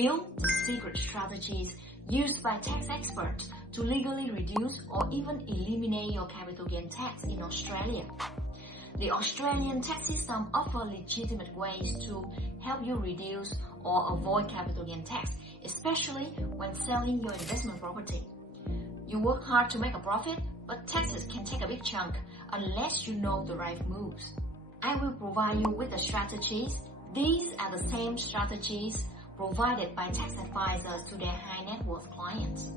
reveal the secret strategies used by tax experts to legally reduce or even eliminate your capital gain tax in Australia. The Australian tax system offers legitimate ways to help you reduce or avoid capital gain tax, especially when selling your investment property. You work hard to make a profit, but taxes can take a big chunk unless you know the right moves. I will provide you with the strategies. These are the same strategies provided by tax advisors to their high net worth clients.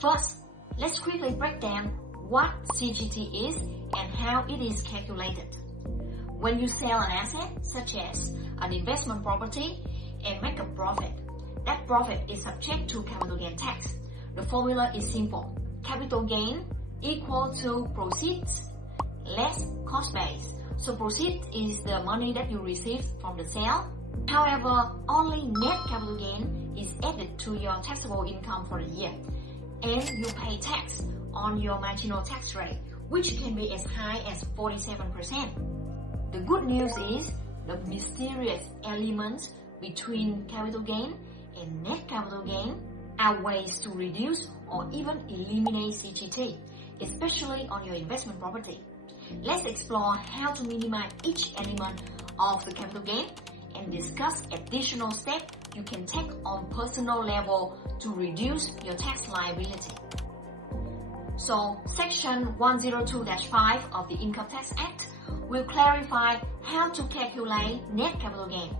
First, let's quickly break down what CGT is and how it is calculated. When you sell an asset, such as an investment property, and make a profit, that profit is subject to capital gain tax. The formula is simple. Capital gain equal to proceeds less cost base. So proceeds is the money that you receive from the sale. However, only net capital gain is added to your taxable income for the year, and you pay tax on your marginal tax rate, which can be as high as 47%. The good news is the mysterious elements between capital gain and net capital gain are ways to reduce or even eliminate CGT, especially on your investment property. Let's explore how to minimize each element of the capital gain and discuss additional steps you can take on personal level to reduce your tax liability. So, Section 102-5 of the Income Tax Act will clarify how to calculate net capital gain.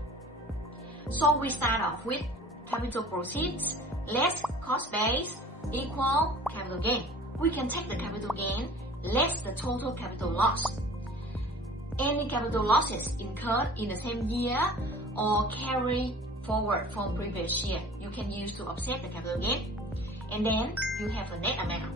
So we start off with capital proceeds less cost base equal capital gain. We can take the capital gain less the total capital loss. Any capital losses incurred in the same year or carry forward from previous year, you can use to offset the capital gain. And then you have the net amount.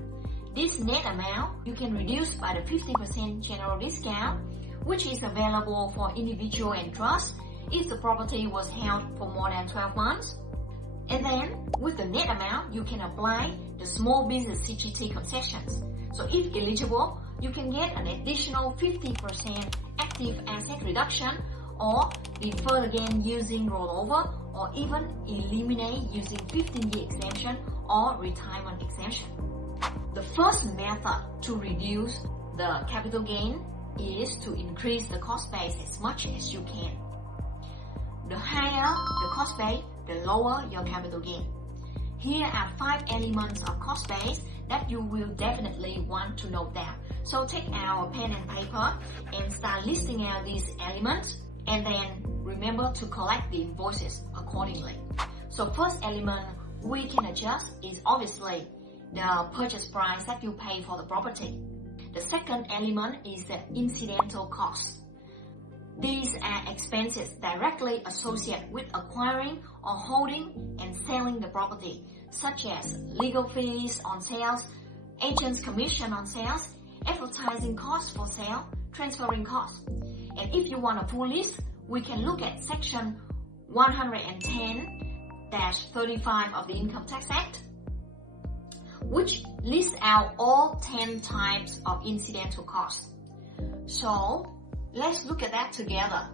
This net amount you can reduce by the 50% general discount, which is available for individual and trust if the property was held for more than 12 months. And then with the net amount, you can apply the small business CGT concessions. So if eligible, you can get an additional 50% active asset reduction, or defer again using rollover, or even eliminate using 15-year exemption or retirement exemption. The first method to reduce the capital gain is to increase the cost base as much as you can. The higher the cost base, the lower your capital gain. Here are 5 elements of cost base that you will definitely want to note down. So take our pen and paper and start listing out these elements, and then remember to collect the invoices accordingly. So first element we can adjust is obviously the purchase price that you pay for the property. The second element is the incidental costs. These are expenses directly associated with acquiring or holding and selling the property, such as legal fees on sales, agent's commission on sales, advertising costs for sale, transferring costs. And if you want a full list, we can look at Section 110-35 of the Income Tax Act, which lists out all 10 types of incidental costs. So let's look at that together.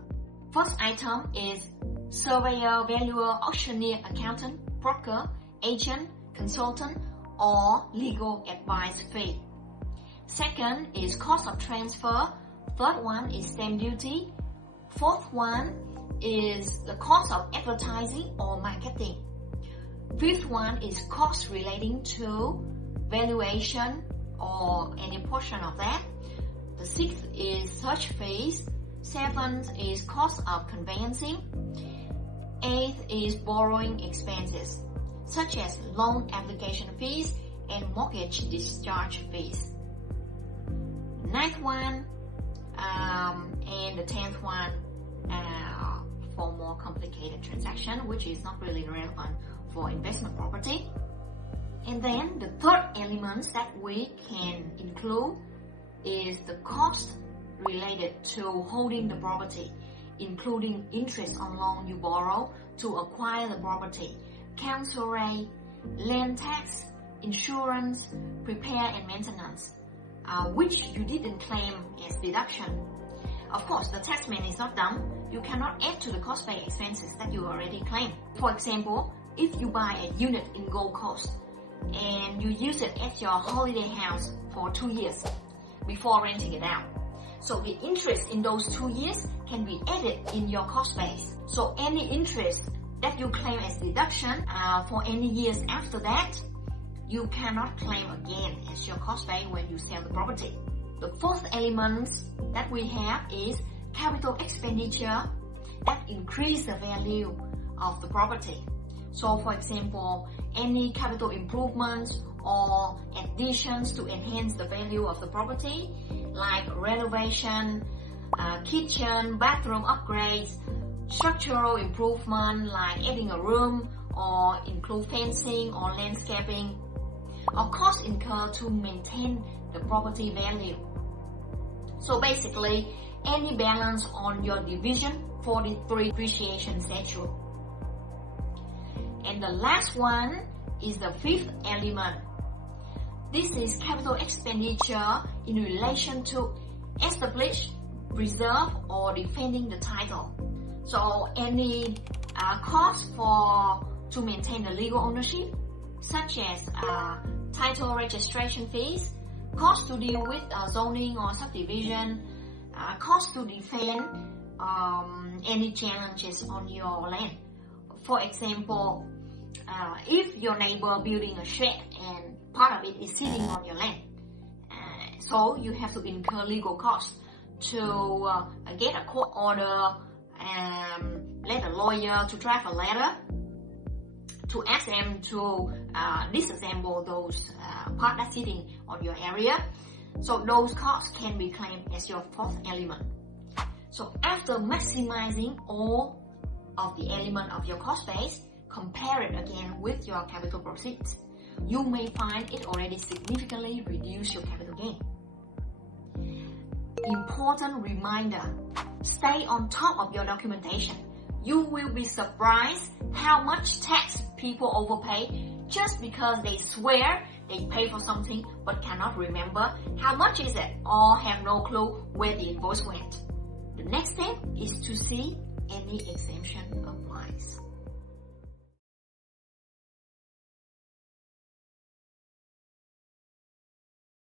First item is surveyor, valuer, auctioneer, accountant, broker, agent, consultant, or legal advice fee. Second is cost of transfer. Third one is stamp duty. Fourth one is the cost of advertising or marketing. Fifth one is cost relating to valuation or any portion of that. The sixth is search fees. Seventh is cost of conveyancing. Eighth is borrowing expenses, such as loan application fees and mortgage discharge fees. Ninth one and the 10th one for more complicated transaction, which is not really relevant for investment property. And then the third element that we can include is the cost related to holding the property, including interest on loan you borrow to acquire the property, council rate, land tax, insurance, repair and maintenance, which you didn't claim as deduction. Of course, the taxman is not dumb. You cannot add to the cost base expenses that you already claimed. For example, if you buy a unit in Gold Coast and you use it at your holiday house for 2 years before renting it out. So the interest in those 2 years can be added in your cost base. So any interest that you claim as deduction for any years after that, you cannot claim again as your cost base when you sell the property. The fourth element that we have is capital expenditure that increase the value of the property. So for example, any capital improvements or additions to enhance the value of the property, like renovation, kitchen, bathroom upgrades, structural improvement like adding a room or include fencing or landscaping, or costs incurred to maintain the property value. So basically, any balance on your Division 43 depreciation schedule. And the last one is the fifth element. This is capital expenditure in relation to establish, preserve, or defending the title. So any cost to maintain the legal ownership, such as title registration fees, cost to deal with zoning or subdivision, cost to defend any challenges on your land. For example, if your neighbor building a shed and part of it is sitting on your land, so you have to incur legal costs to get a court order and let a lawyer to draft a letter to ask them to disassemble those parts that's sitting on your area. So those costs can be claimed as your fourth element. So after maximizing all of the element of your cost base, compare it again with your capital proceeds, you may find it already significantly reduced your capital gain. Important reminder, stay on top of your documentation. You will be surprised how much tax people overpay just because they swear they pay for something but cannot remember how much is it or have no clue where the invoice went. The next step is to see any exemption applies.